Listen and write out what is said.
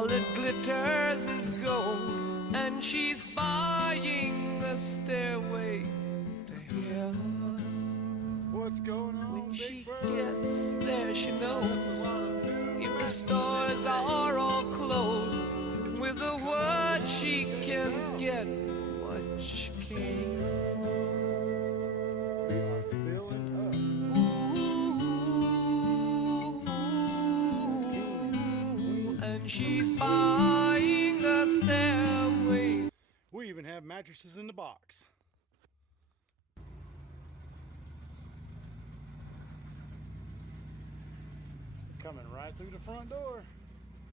All that glitters is gold, and she's buying a stairway to heaven. What's going on, When she Big Bird? gets there, she knows if the stores are all closed, with a word she can get what she came for. We are filling up. Ooh, and she's buying a stairway. We even have mattresses in the box. Coming right through the front door.